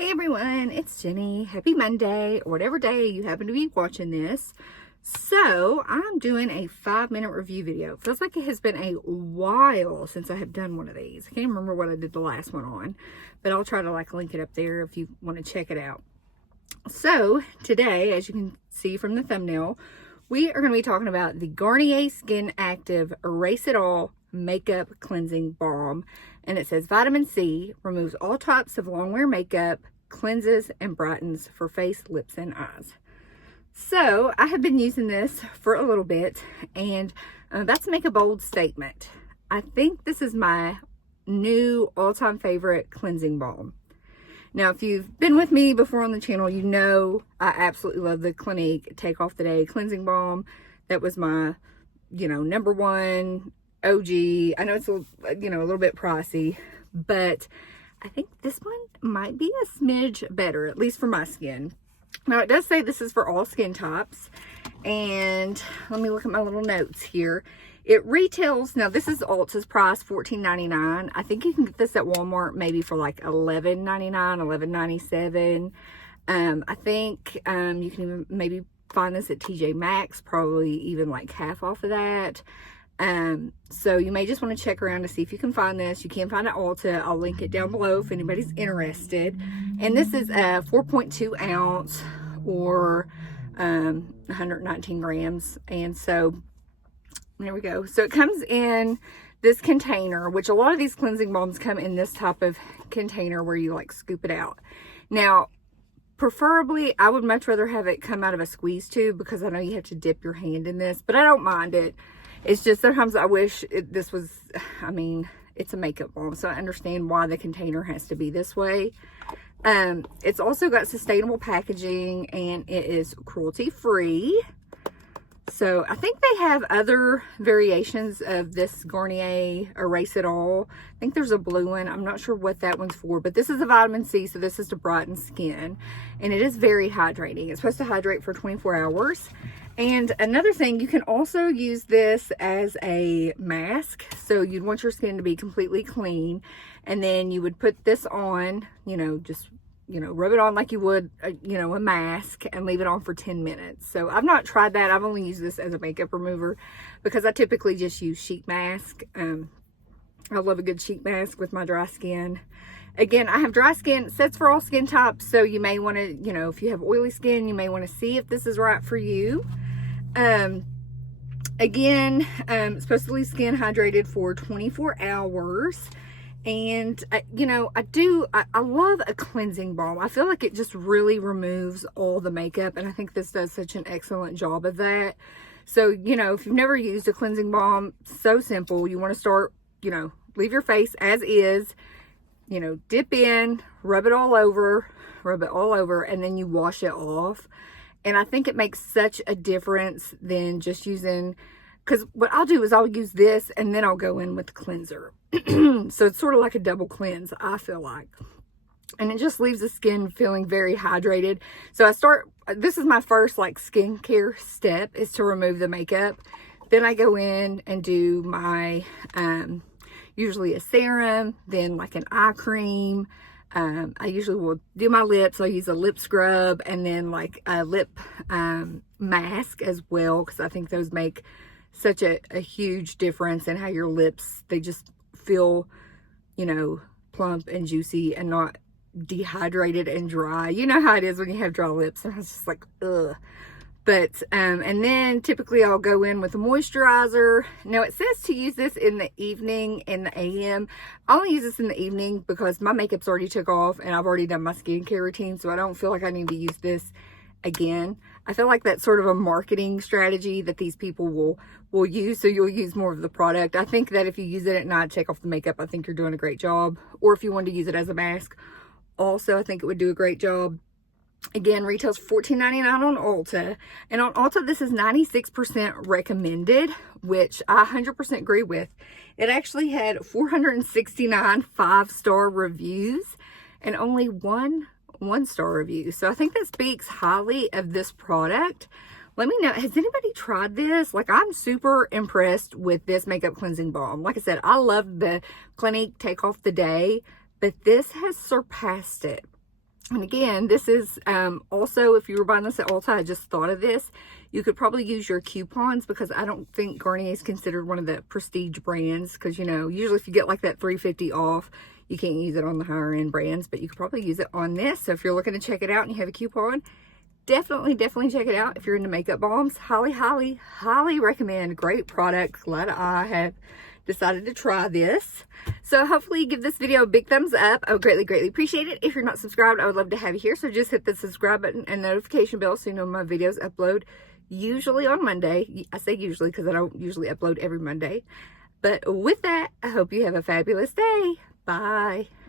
Hey everyone, it's Jenny. Happy Monday, or whatever day you happen to be watching this. So, I'm doing a 5-minute review video. It feels like it has been a while since I have done one of these. I can't remember what I did the last one on, but I'll try to link it up there if you want to check it out. So, today, as you can see from the thumbnail, we are going to be talking about the Garnier Skinactive Erase It All Makeup Cleansing Balm. And it says vitamin C, removes all types of long wear makeup, cleanses and brightens for face, lips, and eyes. So I have been using this for a little bit, and I'm about to make a bold statement. I think this is my new all-time favorite cleansing balm. Now, if you've been with me before on the channel, you know I absolutely love the Clinique Take Off the Day cleansing balm. That was my, number one OG. I know it's a little bit pricey, but I think this one might be a smidge better, at least for my skin. Now, it does say this is for all skin types, and let me look at my little notes here. It retails, now this is Ulta's price, $14.99. I think you can get this at Walmart maybe for like $11.99, $11.97. I think you can even maybe find this at TJ Maxx, probably even like half off of that. So you may just want to check around to see if you can find this. You can find it at Ulta. I'll link it down below if anybody's interested. And this is a 4.2 ounce or 119 grams. And so there we go. So it comes in this container, which a lot of these cleansing balms come in this type of container where you scoop it out. Now, preferably, I would much rather have it come out of a squeeze tube because I know you have to dip your hand in this, but I don't mind it. It's just sometimes I wish this was, it's a makeup balm, so I understand why the container has to be this way. It's also got sustainable packaging, and it is cruelty-free. So I think they have other variations of this Garnier Erase It All. I think there's a blue one. I'm not sure what that one's for, but this is a vitamin C, so this is to brighten skin. And it is very hydrating. It's supposed to hydrate for 24 hours. And another thing, you can also use this as a mask. So you'd want your skin to be completely clean. And then you would put this on, just rub it on like you would, a mask, and leave it on for 10 minutes. So I've not tried that. I've only used this as a makeup remover because I typically just use sheet mask. I love a good sheet mask with my dry skin. Again, I have dry skin. It says for all skin types. So you may want to, if you have oily skin, you may want to see if this is right for you. Again, it's supposed to leave skin hydrated for 24 hours. And, I love a cleansing balm. I feel like it just really removes all the makeup. And I think this does such an excellent job of that. So, if you've never used a cleansing balm, so simple. You want to start, leave your face as is, dip in, rub it all over, and then you wash it off. And I think it makes such a difference than just using, because what I'll do is I'll use this and then I'll go in with the cleanser. So it's sort of like a double cleanse, I feel like. And it just leaves the skin feeling very hydrated. So this is my first skincare step, is to remove the makeup. Then I go in and do my, usually a serum, then an eye cream. I usually will do my lips. I'll use a lip scrub and then a lip mask as well, because I think those make such a huge difference in how your lips, they just feel, plump and juicy and not dehydrated and dry. You know how it is when you have dry lips, and I was just ugh. But, and then typically I'll go in with a moisturizer. Now it says to use this in the evening, in the AM. I only use this in the evening because my makeup's already took off and I've already done my skincare routine. So I don't feel like I need to use this again. I feel like that's sort of a marketing strategy that these people will use. So you'll use more of the product. I think that if you use it at night, take off the makeup, I think you're doing a great job. Or if you wanted to use it as a mask, also I think it would do a great job. Again, retails $14.99 on Ulta. And on Ulta, this is 96% recommended, which I 100% agree with. It actually had 469 5-star reviews and only one 1-star review. So I think that speaks highly of this product. Let me know, has anybody tried this? I'm super impressed with this makeup cleansing balm. Like I said, I love the Clinique Take Off the Day, but this has surpassed it. And again, this is also, if you were buying this at Ulta, I just thought of this. You could probably use your coupons, because I don't think Garnier is considered one of the prestige brands, because, you know, usually if you get like that $3.50 off, you can't use it on the higher end brands, but you could probably use it on this. So if you're looking to check it out and you have a coupon, definitely check it out. If you're into makeup balms, highly recommend. Great product. Glad I have decided to try this. So hopefully you give this video a big thumbs up. I would greatly appreciate it. If you're not subscribed, I would love to have you here. So just hit the subscribe button and notification bell so you know my videos upload usually on Monday. I say usually because I don't usually upload every Monday. But with that, I hope you have a fabulous day. Bye.